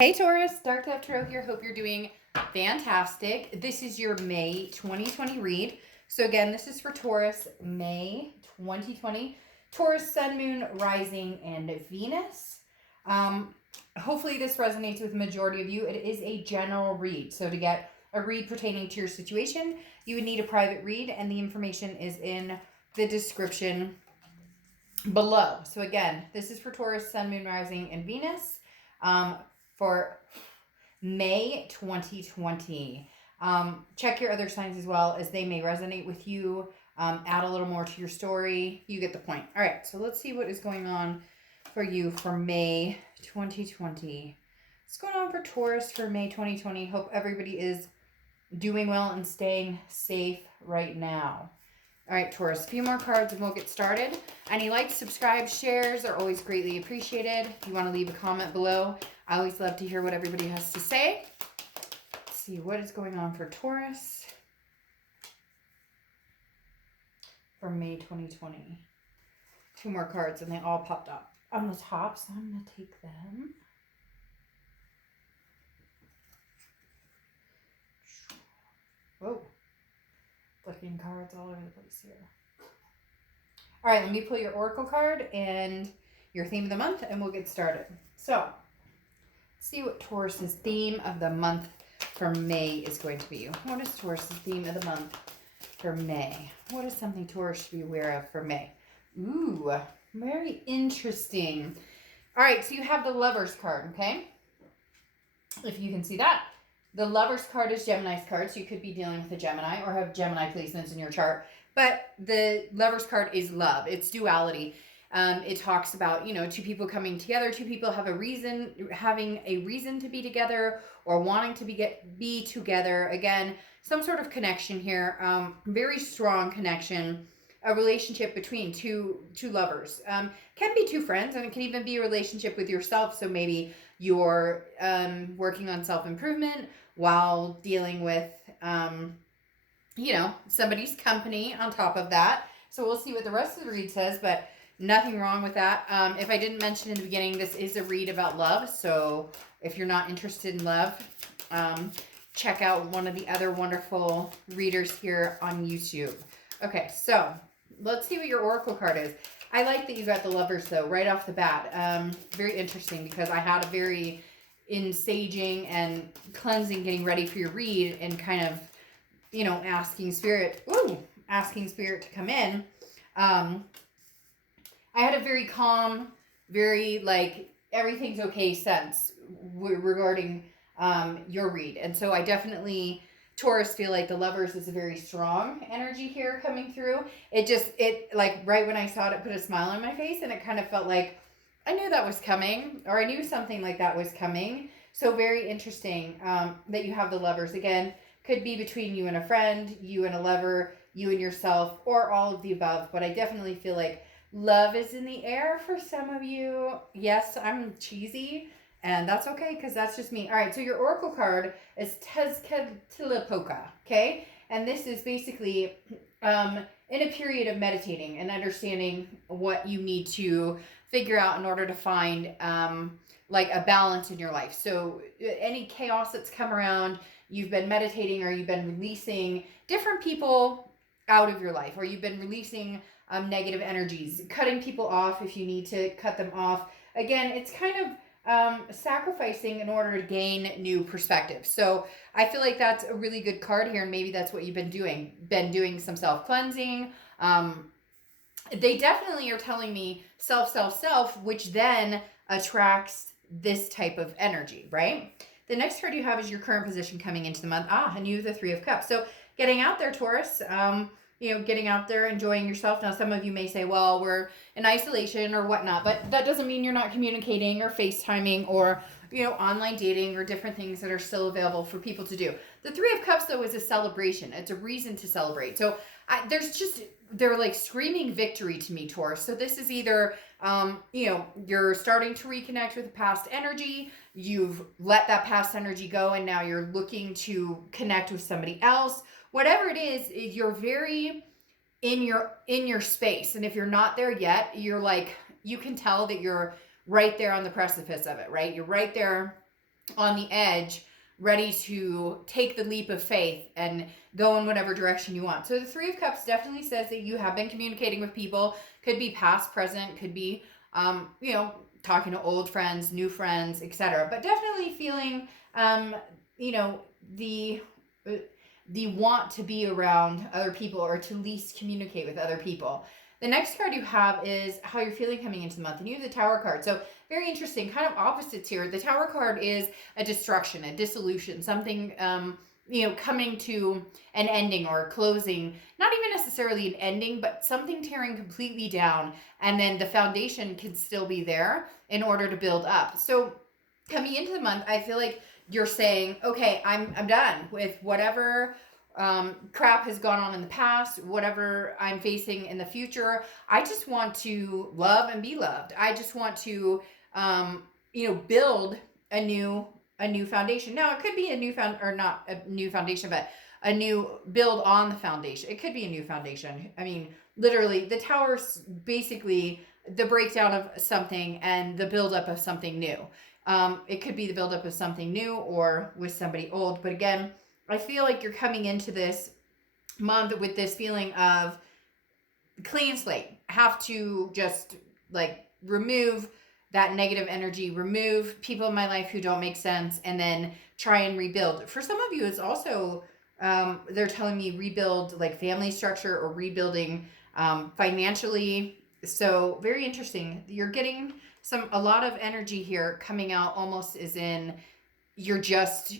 Hey Taurus, darkdovetarot here. Hope you're doing fantastic. This is your May 2020 read. So again, this is for Taurus, May 2020. Taurus, Sun, Moon, Rising, and Venus. Hopefully this resonates with the majority of you. It is a general read. So to get a read pertaining to your situation, you would need a private read, and the information is in the description below. So again, this is for Taurus, Sun, Moon, Rising, and Venus. For May 2020. Check your other signs as well, as they may resonate with you. Add a little more to your story. You get the point. All right, so let's see what is going on for you for May 2020. What's going on for Taurus for May 2020? Hope everybody is doing well and staying safe right now. All right, Taurus, a few more cards and we'll get started. Any likes, subscribes, shares are always greatly appreciated. If you want to leave a comment below, I always love to hear what everybody has to say. Let's see what is going on for Taurus for May 2020. Two more cards and they all popped up on the top, so I'm going to take them. Whoa. Flicking cards all over the place here. All right, let me pull your oracle card and your theme of the month, and we'll get started. So, let's see what Taurus's theme of the month for May is going to be. What is Taurus's theme of the month for May? What is something Taurus should be aware of for May? Ooh, very interesting. All right, so you have the Lover's card, okay? If you can see that. The Lover's card is Gemini's card, so you could be dealing with a Gemini or have Gemini placements in your chart. But the Lover's card is love. It's duality. It talks about, two people coming together, two people having a reason to be together or wanting to be together. Again, some sort of connection here. Very strong connection. A relationship between two lovers. Can be two friends, and it can even be a relationship with yourself. So maybe you're working on self-improvement while dealing with, somebody's company on top of that. So we'll see what the rest of the read says, but nothing wrong with that. If I didn't mention in the beginning, this is a read about love. So if you're not interested in love, check out one of the other wonderful readers here on YouTube. Okay, so let's see what your oracle card is. I like that you got the Lovers, though, right off the bat. Very interesting, because I had a very in saging and cleansing, getting ready for your read, and kind of, asking Spirit to come in. I had a very calm, very, everything's okay sense regarding your read. And so I definitely, Taurus, feel like the Lovers is a very strong energy here coming through. It right when I saw it put a smile on my face, and it kind of felt like I knew that was coming, or I knew something like that was coming. So very interesting that you have the Lovers. Again, could be between you and a friend, you and a lover, you and yourself, or all of the above. But I definitely feel like love is in the air for some of you. Yes, I'm cheesy, and that's okay, because that's just me. All right, so your oracle card is Tezcatlipoca, okay? And this is basically in a period of meditating and understanding what you need to figure out in order to find a balance in your life. So any chaos that's come around, you've been meditating, or you've been releasing different people out of your life, or you've been releasing negative energies, cutting people off if you need to cut them off. Again, it's kind of sacrificing in order to gain new perspective. So I feel like that's a really good card here, and maybe that's what you've been doing some self-cleansing. They definitely are telling me self, which then attracts this type of energy, right? The next card you have is your current position coming into the month. And you have the Three of Cups. So getting out there, Taurus, getting out there, enjoying yourself. Now, some of you may say, well, we're in isolation or whatnot, but that doesn't mean you're not communicating or FaceTiming or, online dating or different things that are still available for people to do. The Three of Cups, though, is a celebration. It's a reason to celebrate. So they're like screaming victory to me, Taurus. So this is either, you're starting to reconnect with past energy. You've let that past energy go, and now you're looking to connect with somebody else. Whatever it is, you're very in your space. And if you're not there yet, you're you can tell that you're right there on the precipice of it, right? You're right there on the edge, ready to take the leap of faith and go in whatever direction you want. So the Three of Cups definitely says that you have been communicating with people. Could be past, present, could be, you know, talking to old friends, new friends, etc. But definitely feeling, you know, the want to be around other people or to at least communicate with other people. The next card you have is how you're feeling coming into the month, and you have the Tower card. So very interesting, kind of opposites here. The Tower card is a destruction, a dissolution, something, you know, coming to an ending or closing. Not even necessarily an ending, but something tearing completely down, and then the foundation can still be there in order to build up. So coming into the month, I feel like you're saying, okay, I'm done with whatever crap has gone on in the past, whatever I'm facing in the future. I just want to love and be loved. I just want to, you know, build a new foundation. Now it could be a new or not a new foundation, but a new build on the foundation. It could be a new foundation. I mean, literally, the Tower's basically the breakdown of something and the buildup of something new. It could be the buildup of something new or with somebody old. But again, I feel like you're coming into this month with this feeling of clean slate. Have to just like remove that negative energy, remove people in my life who don't make sense, and then try and rebuild. For some of you, it's also, they're telling me rebuild like family structure or rebuilding financially. So very interesting. You're getting a lot of energy here coming out almost as in you're just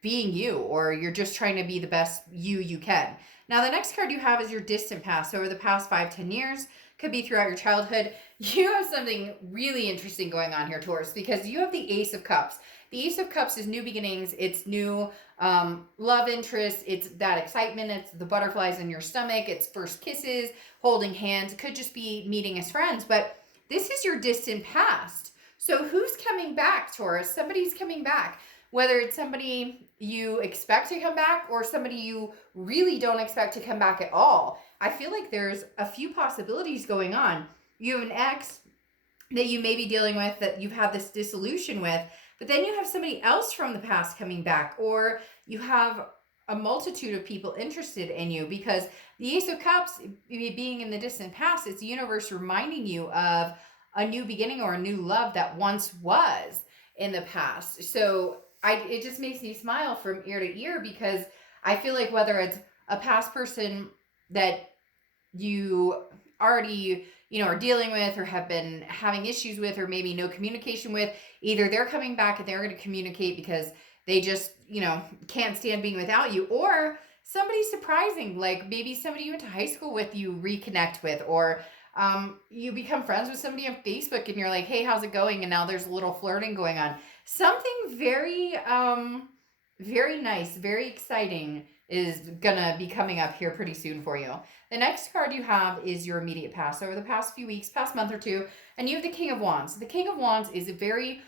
being you, or you're just trying to be the best you can. Now the next card you have is your distant past. So over the past 5-10 years, could be throughout your childhood, you have something really interesting going on here, Taurus, because you have the Ace of Cups. The Ace of Cups is new beginnings. It's new love interest. It's that excitement. It's the butterflies in your stomach. It's first kisses, holding hands. It could just be meeting as friends, but this is your distant past. So who's coming back, Taurus? Somebody's coming back. Whether it's somebody you expect to come back or somebody you really don't expect to come back at all. I feel like there's a few possibilities going on. You have an ex that you may be dealing with that you've had this dissolution with, but then you have somebody else from the past coming back, or you have a multitude of people interested in you, because the Ace of Cups being in the distant past, it's the universe reminding you of a new beginning or a new love that once was in the past. So it just makes me smile from ear to ear, because I feel like whether it's a past person that you already, you know, are dealing with or have been having issues with, or maybe no communication with, either they're coming back and they're going to communicate because they just, you know, can't stand being without you, or somebody surprising, like maybe somebody you went to high school with, you reconnect with, or you become friends with somebody on Facebook and you're like, hey, how's it going? And now there's a little flirting going on. Something very, very nice, very exciting is gonna be coming up here pretty soon for you. The next card you have is your immediate past. Over the past few weeks, past month or two, and you have the King of Wands. The King of Wands is a very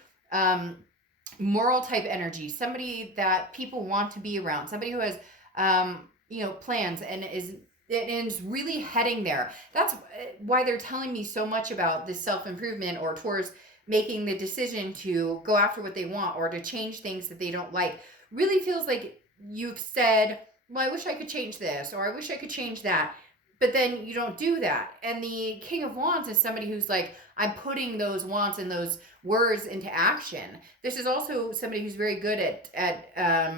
moral type energy, somebody that people want to be around, somebody who has, you know, plans and is really heading there. That's why they're telling me so much about this self-improvement, or towards making the decision to go after what they want or to change things that they don't like. Really feels like you've said, well, I wish I could change this, or I wish I could change that, but then you don't do that. And the King of Wands is somebody who's like, I'm putting those wants and those words into action. This is also somebody who's very good at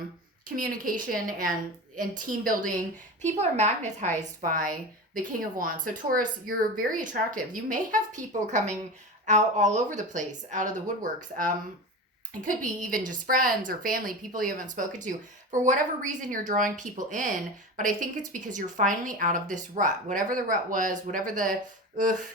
communication and team building. People are magnetized by the King of Wands. So Taurus, you're very attractive. You may have people coming out all over the place, out of the woodworks. It could be even just friends or family, people you haven't spoken to. For whatever reason, you're drawing people in, but I think it's because you're finally out of this rut. Whatever the rut was, whatever the,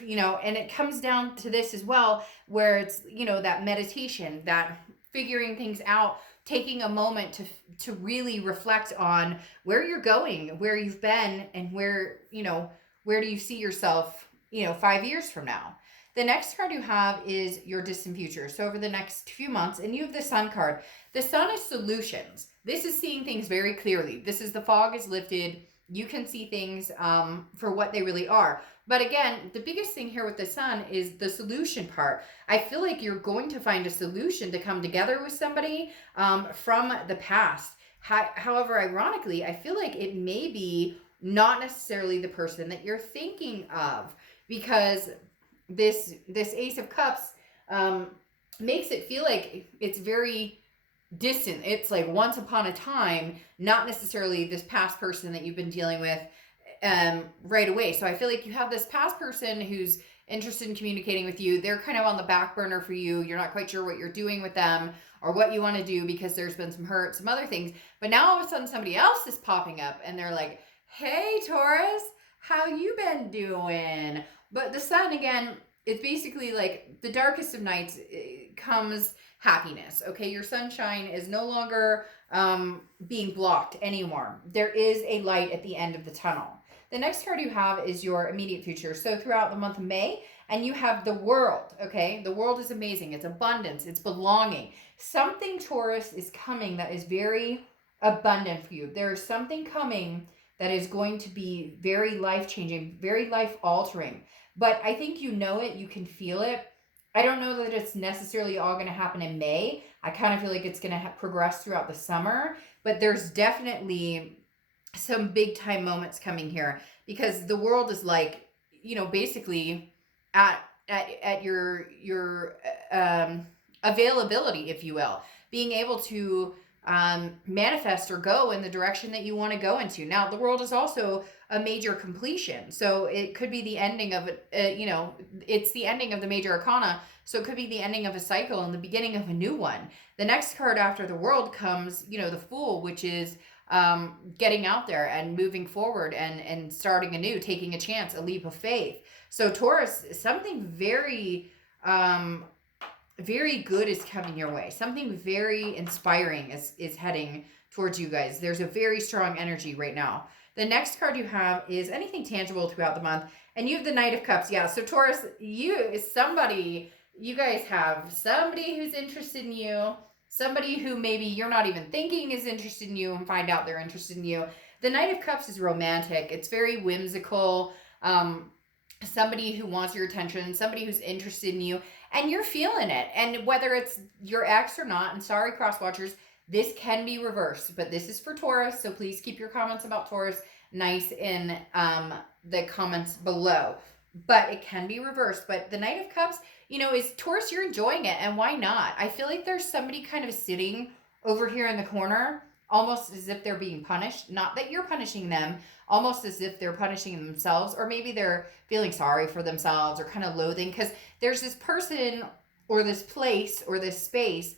you know, and it comes down to this as well, where it's, you know, that meditation, that figuring things out, taking a moment to really reflect on where you're going, where you've been, and where, you know, where do you see yourself, you know, 5 years from now. The next card you have is your distant future. So over the next few months, and you have the Sun card. The Sun is solutions. This is seeing things very clearly. This is the fog is lifted. You can see things for what they really are. But again, the biggest thing here with the Sun is the solution part. I feel like you're going to find a solution to come together with somebody from the past. However, ironically, I feel like it may be not necessarily the person that you're thinking of, because this Ace of Cups makes it feel like it's very distant. It's like once upon a time, not necessarily this past person that you've been dealing with right away. So I feel like you have this past person who's interested in communicating with you. They're kind of on the back burner for you. You're not quite sure what you're doing with them or what you want to do because there's been some hurt, some other things. But now all of a sudden somebody else is popping up and they're like, hey, Taurus, how you been doing? But the Sun, again, it's basically like the darkest of nights comes happiness. Okay, your sunshine is no longer being blocked anymore. There is a light at the end of the tunnel. The next card you have is your immediate future. So throughout the month of May, and you have the world, okay? The world is amazing. It's abundance. It's belonging. Something, Taurus, is coming that is very abundant for you. There is something coming that is going to be very life-changing, very life-altering. But I think you know it. You can feel it. I don't know that it's necessarily all going to happen in May. I kind of feel like it's going to progress throughout the summer. But there's definitely some big time moments coming here, because the world is like, you know, basically at your availability, if you will, being able to manifest or go in the direction that you want to go into. Now, the world is also a major completion, so it could be the ending of it. You know, it's the ending of the major arcana, so it could be the ending of a cycle and the beginning of a new one. The next card after the world comes, you know, the Fool, which is getting out there and moving forward and starting anew, taking a chance, a leap of faith. So Taurus, something very very good is coming your way. Something very inspiring is heading towards you guys. There's a very strong energy right now. The next card you have is anything tangible throughout the month, and you have the Knight of Cups. Yeah, so Taurus, you guys have somebody who's interested in you, somebody who maybe you're not even thinking is interested in you, and find out they're interested in you. The Knight of Cups is romantic. It's very whimsical. Somebody who wants your attention, somebody who's interested in you, and you're feeling it. And whether it's your ex or not, and sorry, cross watchers, this can be reversed, but this is for Taurus, so please keep your comments about Taurus nice in the comments below. But it can be reversed. But the Knight of Cups, you know, is Taurus, you're enjoying it, and why not? I feel like there's somebody kind of sitting over here in the corner, almost as if they're being punished. Not that you're punishing them, almost as if they're punishing themselves, or maybe they're feeling sorry for themselves or kind of loathing, because there's this person or this place or this space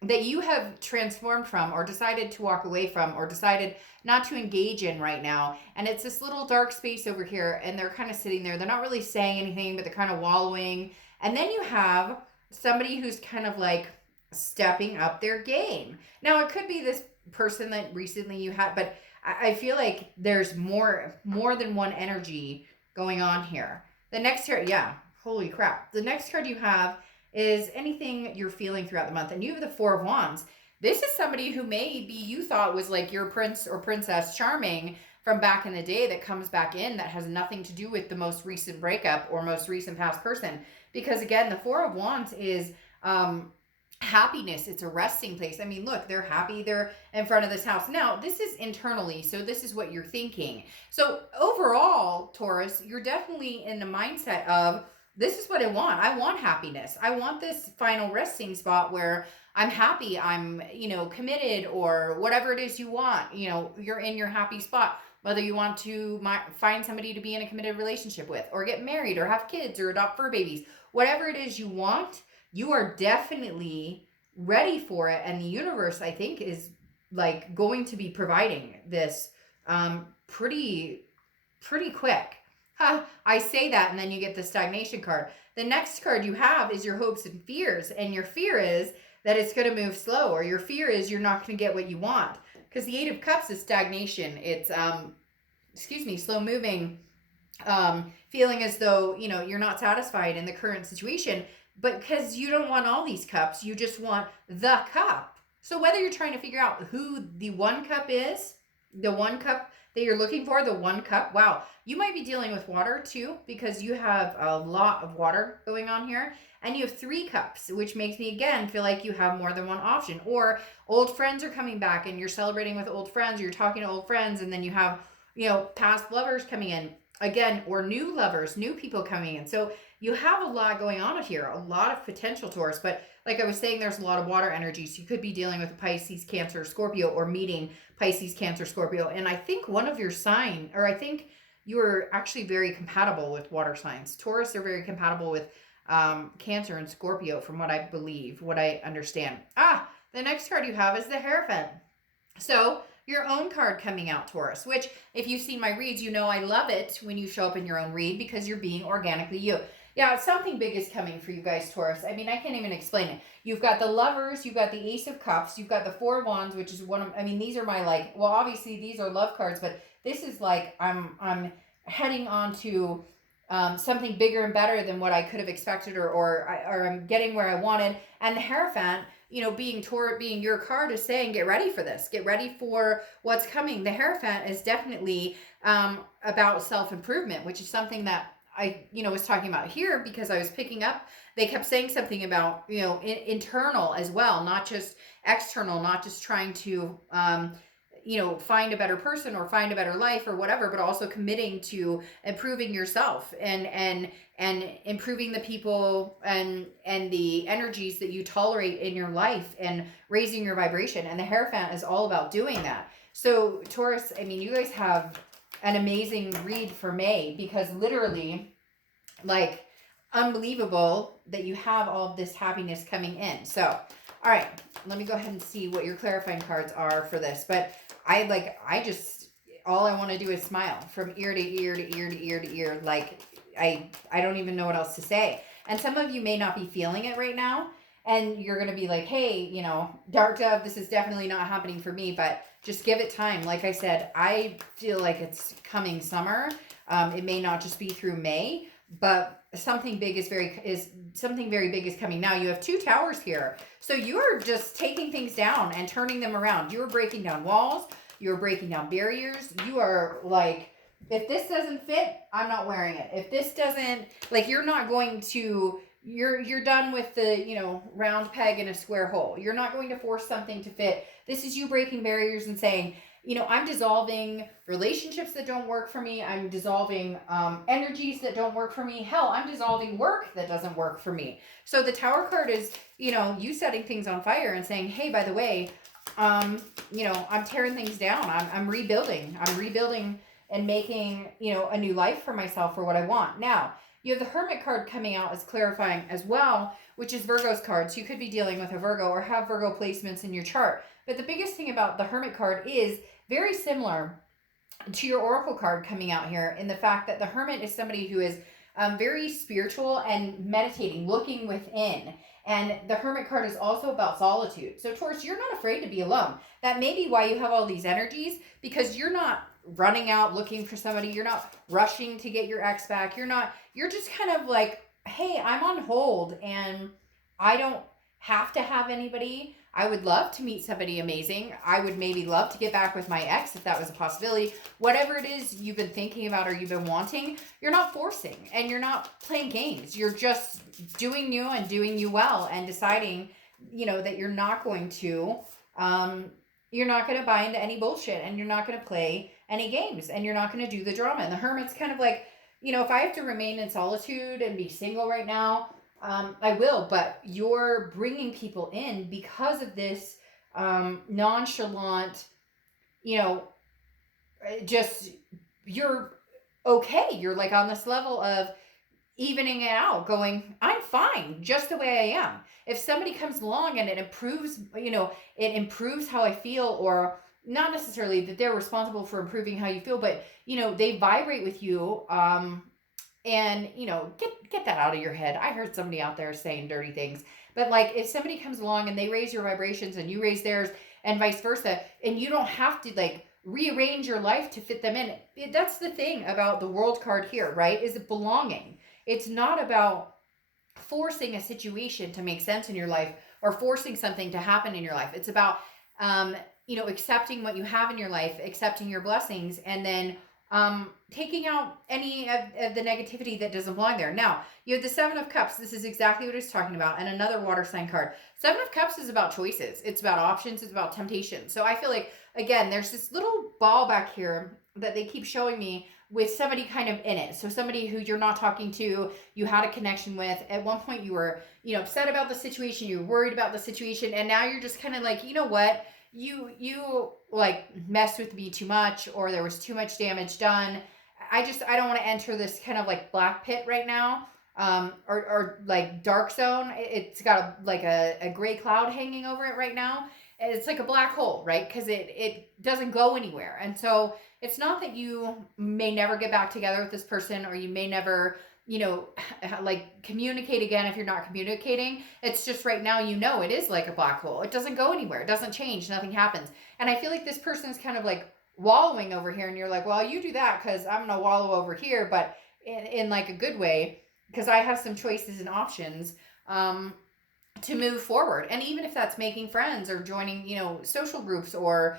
that you have transformed from, or decided to walk away from, or decided not to engage in right now. And it's this little dark space over here, and they're kind of sitting there. They're not really saying anything, but they're kind of wallowing. And then you have somebody who's kind of like stepping up their game. Now, it could be this person that recently you had, but I feel like there's more than one energy going on here. The next card, yeah, holy crap. The next card you have is anything you're feeling throughout the month, and you have the Four of Wands. This is somebody who maybe you thought was like your prince or princess charming from back in the day that comes back in, that has nothing to do with the most recent breakup or most recent past person. Because again, the Four of Wands is happiness. It's a resting place. I mean, look, they're happy. They're in front of this house. Now, this is internally, so this is what you're thinking. So overall, Taurus, you're definitely in the mindset of, this is what I want. I want happiness. I want this final resting spot where I'm happy. I'm, you know, committed, or whatever it is you want. You know, you're in your happy spot. Whether you want to find somebody to be in a committed relationship with, or get married, or have kids, or adopt fur babies, whatever it is you want, you are definitely ready for it. And the universe, I think, is like going to be providing this pretty quick. I say that, and then you get the stagnation card. The next card you have is your hopes and fears. And your fear is that it's going to move slow, or your fear is you're not going to get what you want. Because the Eight of Cups is stagnation. It's, slow moving, feeling as though, you know, you're not satisfied in the current situation. But because you don't want all these cups, you just want the cup. So whether you're trying to figure out who the one cup is, The 1 cup that you're looking for, the 1 cup. Wow. You might be dealing with water too, because you have a lot of water going on here. And you have 3 cups, which makes me again feel like you have more than one option. Or old friends are coming back and you're celebrating with old friends, or you're talking to old friends, and then you have, past lovers coming in again, or new lovers, new people coming in. So you have a lot going on here, a lot of potential, Taurus. But like I was saying, there's a lot of water energy. So you could be dealing with a Pisces, Cancer, Scorpio, or meeting Pisces, Cancer, Scorpio. And I think one of your sign, or I think you're actually very compatible with water signs. Taurus are very compatible with Cancer and Scorpio, from what I believe, what I understand. The next card you have is the Hierophant. So your own card coming out, Taurus, which if you've seen my reads, you know I love it when you show up in your own read, because you're being organically you. Yeah, something big is coming for you guys, Taurus. I mean, I can't even explain it. You've got the Lovers, you've got the Ace of Cups, you've got the Four of Wands, which is one of, I mean, these are my, like, well, obviously these are love cards, but this is like, I'm heading on to something bigger and better than what I could have expected, or I'm getting where I wanted. And the Hierophant, being your card, is saying, get ready for this. Get ready for what's coming. The Hierophant is definitely about self-improvement, which is something that I, was talking about here, because I was picking up, they kept saying something about, internal as well, not just external, not just trying to, find a better person or find a better life or whatever, but also committing to improving yourself and improving the people and the energies that you tolerate in your life, and raising your vibration. And the Hierophant is all about doing that. So Taurus, I mean, you guys have an amazing read for May, because literally, like, unbelievable that you have all of this happiness coming in. So, all right, let me go ahead and see what your clarifying cards are for this. But all I want to do is smile from ear to ear to ear to ear to ear. Like, I don't even know what else to say. And some of you may not be feeling it right now, and you're going to be like, hey, Dark Dove, this is definitely not happening for me, but just give it time. Like I said, I feel like it's coming summer. It may not just be through May, but something big something very big is coming. Now you have 2 towers here. So you are just taking things down and turning them around. You are breaking down walls. You're breaking down barriers. You are like, if this doesn't fit, I'm not wearing it. If this doesn't, like, you're not going to, you're done with the, round peg in a square hole. You're not going to force something to fit. This is you breaking barriers and saying, I'm dissolving relationships that don't work for me. I'm dissolving energies that don't work for me. Hell, I'm dissolving work that doesn't work for me. So the Tower card is, you setting things on fire and saying, hey, by the way, I'm tearing things down. I'm rebuilding. I'm rebuilding and making, a new life for myself, for what I want. Now, you have the Hermit card coming out as clarifying as well, which is Virgo's card. So you could be dealing with a Virgo or have Virgo placements in your chart. But the biggest thing about the Hermit card is very similar to your Oracle card coming out here, in the fact that the Hermit is somebody who is very spiritual and meditating, looking within. And the Hermit card is also about solitude. So Taurus, you're not afraid to be alone. That may be why you have all these energies, because you're not running out looking for somebody. You're not rushing to get your ex back. You're just kind of like, hey, I'm on hold and I don't have to have anybody. I would love to meet somebody amazing. I would maybe love to get back with my ex if that was a possibility. Whatever it is you've been thinking about or you've been wanting, you're not forcing and you're not playing games. You're just doing you and doing you well, and deciding, that you're not going to buy into any bullshit, and you're not going to play any games, and you're not going to do the drama. And the Hermit's kind of like, if I have to remain in solitude and be single right now, I will, but you're bringing people in because of this nonchalant, just, you're okay. You're like on this level of evening it out, going, I'm fine just the way I am. If somebody comes along and it improves how I feel, or not necessarily that they're responsible for improving how you feel, but, they vibrate with you, and, get that out of your head. I heard somebody out there saying dirty things. But, like, if somebody comes along and they raise your vibrations and you raise theirs and vice versa, and you don't have to, like, rearrange your life to fit them in. That's the thing about the World card here, right? Is it belonging. It's not about forcing a situation to make sense in your life or forcing something to happen in your life. It's about you know, accepting what you have in your life, accepting your blessings, and then taking out any of the negativity that doesn't belong there. Now, you have the Seven of Cups. This is exactly what it's talking about. And another water sign card. Seven of Cups is about choices. It's about options. It's about temptation. So I feel like, again, there's this little ball back here that they keep showing me with somebody kind of in it. So somebody who you're not talking to, you had a connection with. At one point you were, you know, upset about the situation. You were worried about the situation. And now you're just kind of like, you know what? You like messed with me too much, or there was too much damage done. I don't want to enter this kind of like black pit right now, or like dark zone. It's got a gray cloud hanging over it right now. It's like a black hole, right? Because it doesn't go anywhere. And so it's not that you may never get back together with this person, or you may never, you know, like communicate again if you're not communicating. It's just right now, you know, it is like a black hole. It doesn't go anywhere. It doesn't change. Nothing happens. And I feel like this person's kind of like wallowing over here, and you're like, well, you do that because I'm going to wallow over here, but in like a good way, because I have some choices and options to move forward. And even if that's making friends or joining, you know, social groups, or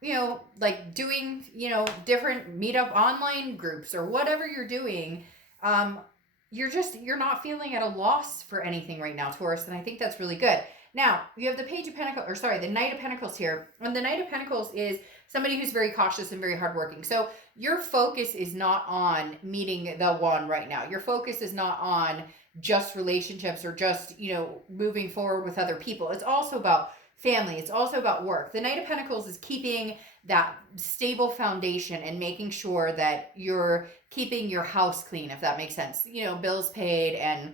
you know, like doing, you know, different meetup online groups, or whatever you're doing, you're not feeling at a loss for anything right now, Taurus. And I think that's really good. Now, you have the Page of Pentacles, or sorry, the Knight of Pentacles here. And the Knight of Pentacles is somebody who's very cautious and very hardworking. So your focus is not on meeting the one right now. Your focus is not on just relationships, or just, you know, moving forward with other people. It's also about family. It's also about work. The Knight of Pentacles is keeping that stable foundation and making sure that you're keeping your house clean, if that makes sense. You know, bills paid, and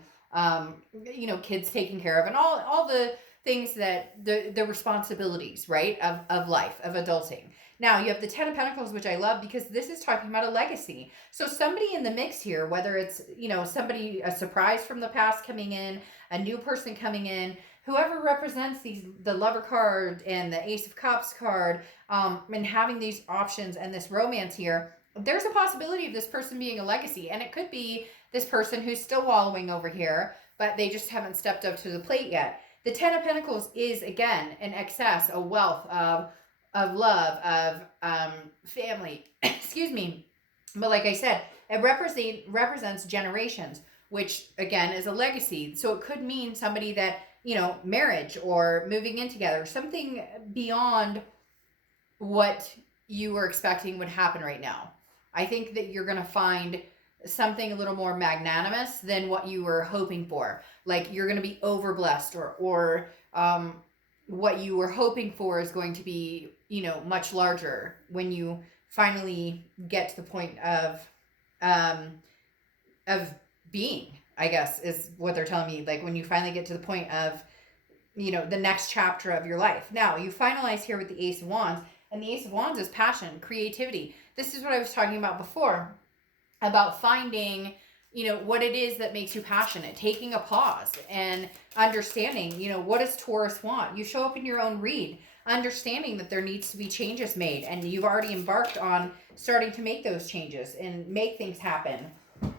you know, kids taken care of, and all the things that the responsibilities, right, of life, of adulting. Now, you have the Ten of Pentacles, which I love because this is talking about a legacy. So somebody in the mix here, whether it's, you know, somebody, a surprise from the past coming in, a new person coming in, whoever represents the Lover card and the Ace of Cups card, and having these options and this romance here, there's a possibility of this person being a legacy. And it could be this person who's still wallowing over here, but they just haven't stepped up to the plate yet. The Ten of Pentacles is, again, an excess, a wealth of love, of family, excuse me. But like I said, it represents generations, which again is a legacy. So it could mean somebody that, you know, marriage or moving in together, something beyond what you were expecting would happen right now. I think that you're going to find something a little more magnanimous than what you were hoping for. Like you're going to be overblessed, or what you were hoping for is going to be, you know, much larger when you finally get to the point of being, I guess, is what they're telling me. Like when you finally get to the point of, you know, the next chapter of your life. Now, you finalize here with the Ace of Wands, and the Ace of Wands is passion, creativity. This is what I was talking about before, about finding, you know, what it is that makes you passionate, taking a pause and understanding, you know, what does Taurus want? You show up in your own read, understanding that there needs to be changes made, and you've already embarked on starting to make those changes and make things happen.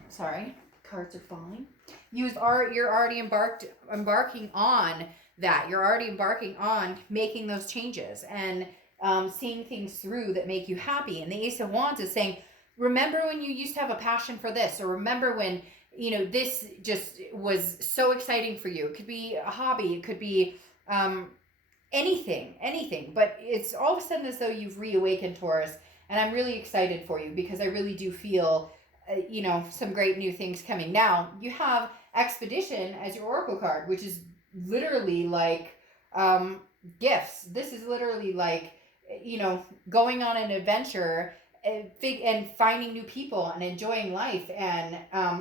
Sorry, cards are falling. You're already embarking on that. You're already embarking on making those changes and seeing things through that make you happy. And the Ace of Wands is saying, remember when you used to have a passion for this, or remember when, you know, this just was so exciting for you. It could be a hobby. It could be anything. But it's all of a sudden as though you've reawakened, Taurus. And I'm really excited for you because I really do feel, you know, some great new things coming. Now, you have Expedition as your Oracle card, which is literally like gifts. This is literally like, you know, going on an adventure and finding new people and enjoying life and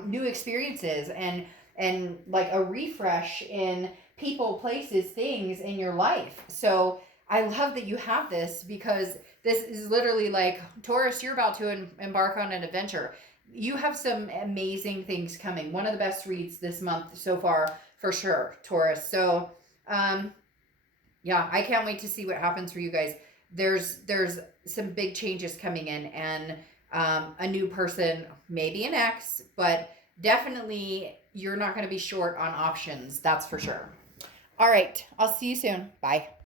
new experiences and like a refresh in people, places, things in your life. So I love that you have this, because this is literally like, Taurus, you're about to embark on an adventure. You have some amazing things coming. One of the best reads this month so far, for sure, Taurus. So yeah, I can't wait to see what happens for you guys. There's some big changes coming in, and a new person, maybe an ex, but definitely you're not going to be short on options. That's for sure. All right. I'll see you soon. Bye.